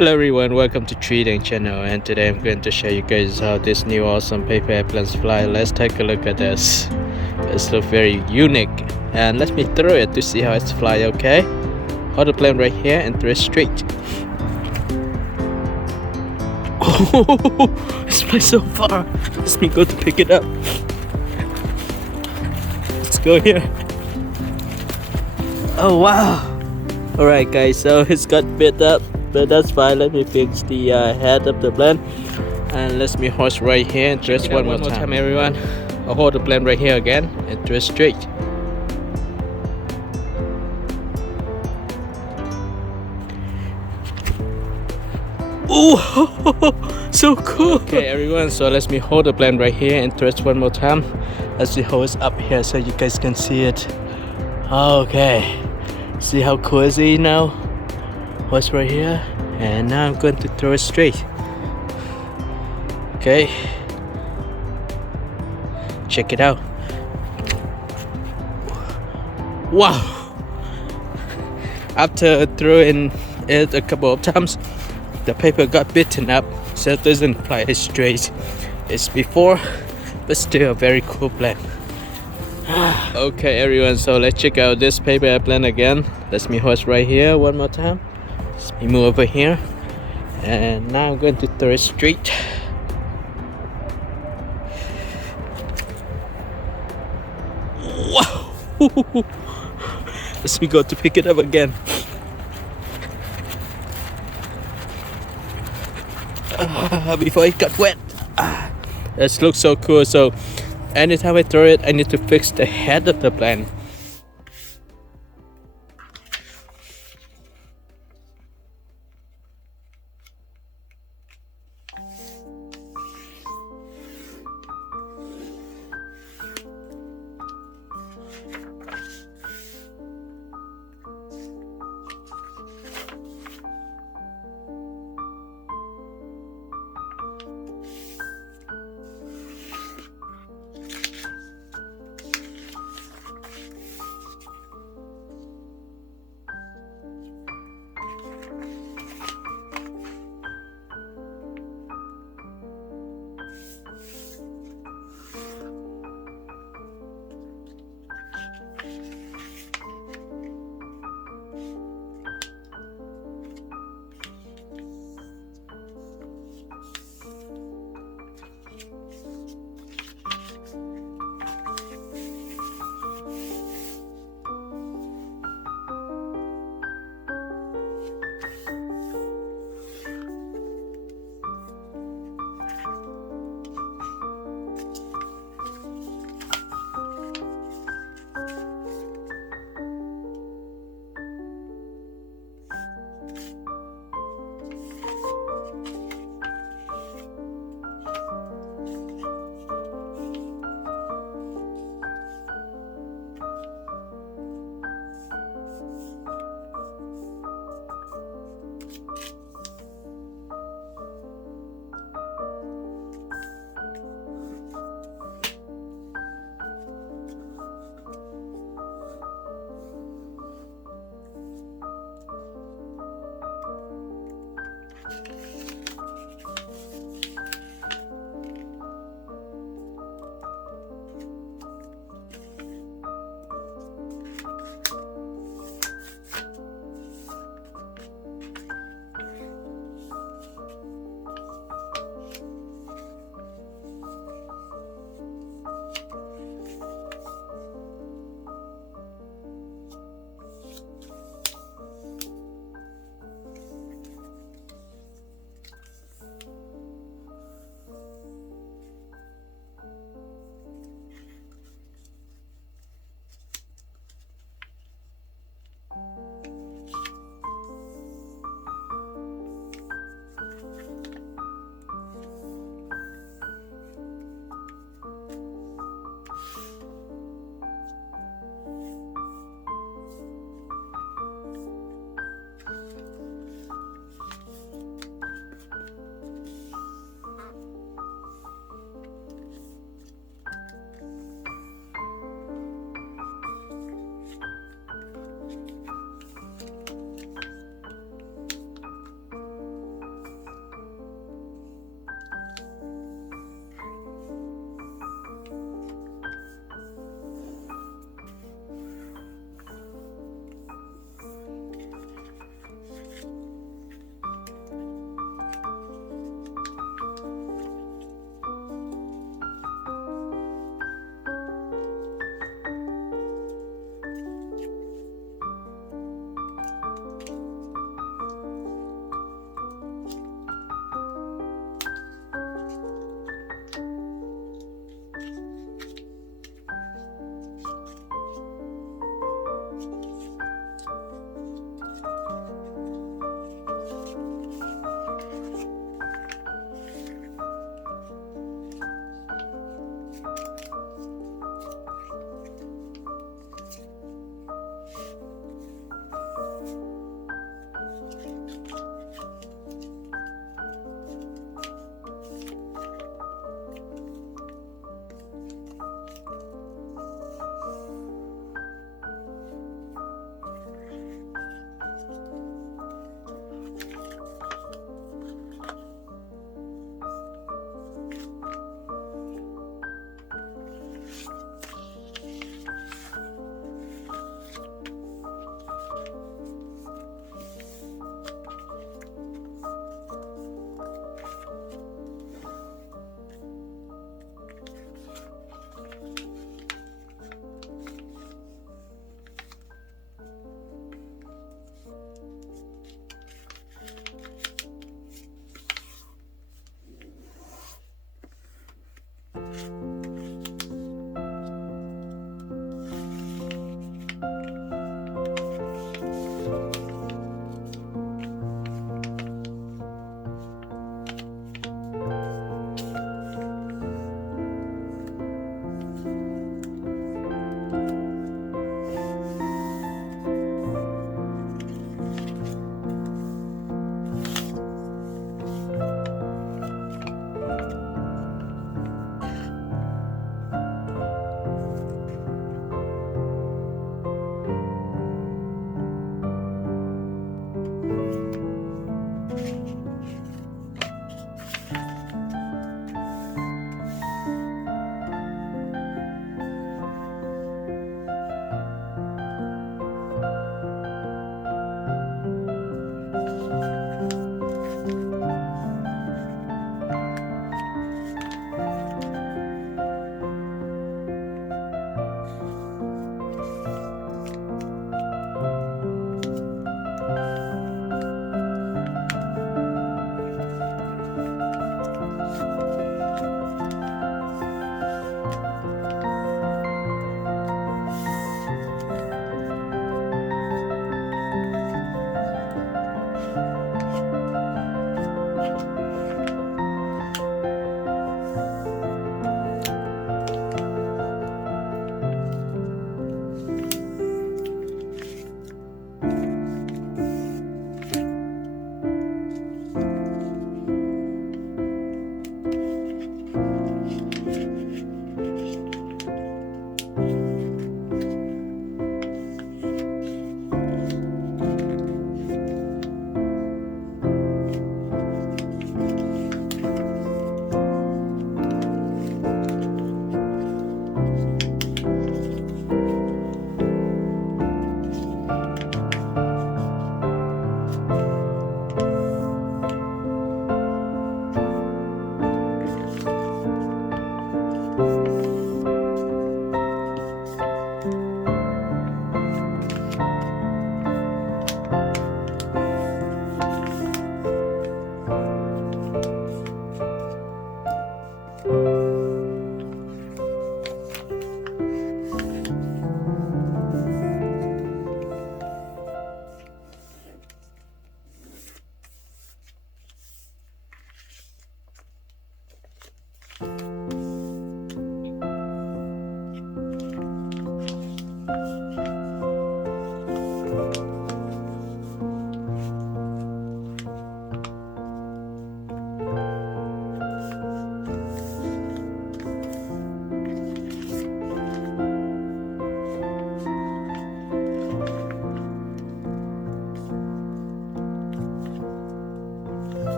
Hello everyone, welcome to TriKdanG channel, and today I'm going to show you guys how this new awesome paper airplanes fly. Let's take a look at this. This looks very unique, and let me throw it to see how it's fly. Okay, hold the plane right here and throw it straight. Oh, it's flying so far. Let me go to pick it up. Let's go here. Oh wow. Alright guys, so it's got bit up, but that's fine. Let me fix the head of the plane, and let me horse right here and twist one more time everyone. I'll hold the plane right here again and twist straight. Oh, so cool. Okay everyone, so let me hold the plane right here and twist one more time. Let's see how it's up here so you guys can see it. Okay, see how cool is it now? What's right here? And now I'm going to throw it straight. Okay, check it out. Wow. After throwing it a couple of times, the paper got bitten up, so it doesn't fly straight. It's before, but still a very cool plane. Okay everyone, so let's check out this paper airplane again. Let me horse right here one more time. Let me move over here, and now I'm going to throw it straight. Wow. Let me go to pick it up again. Before it got wet. This looks so cool. So anytime I throw it, I need to fix the head of the plane.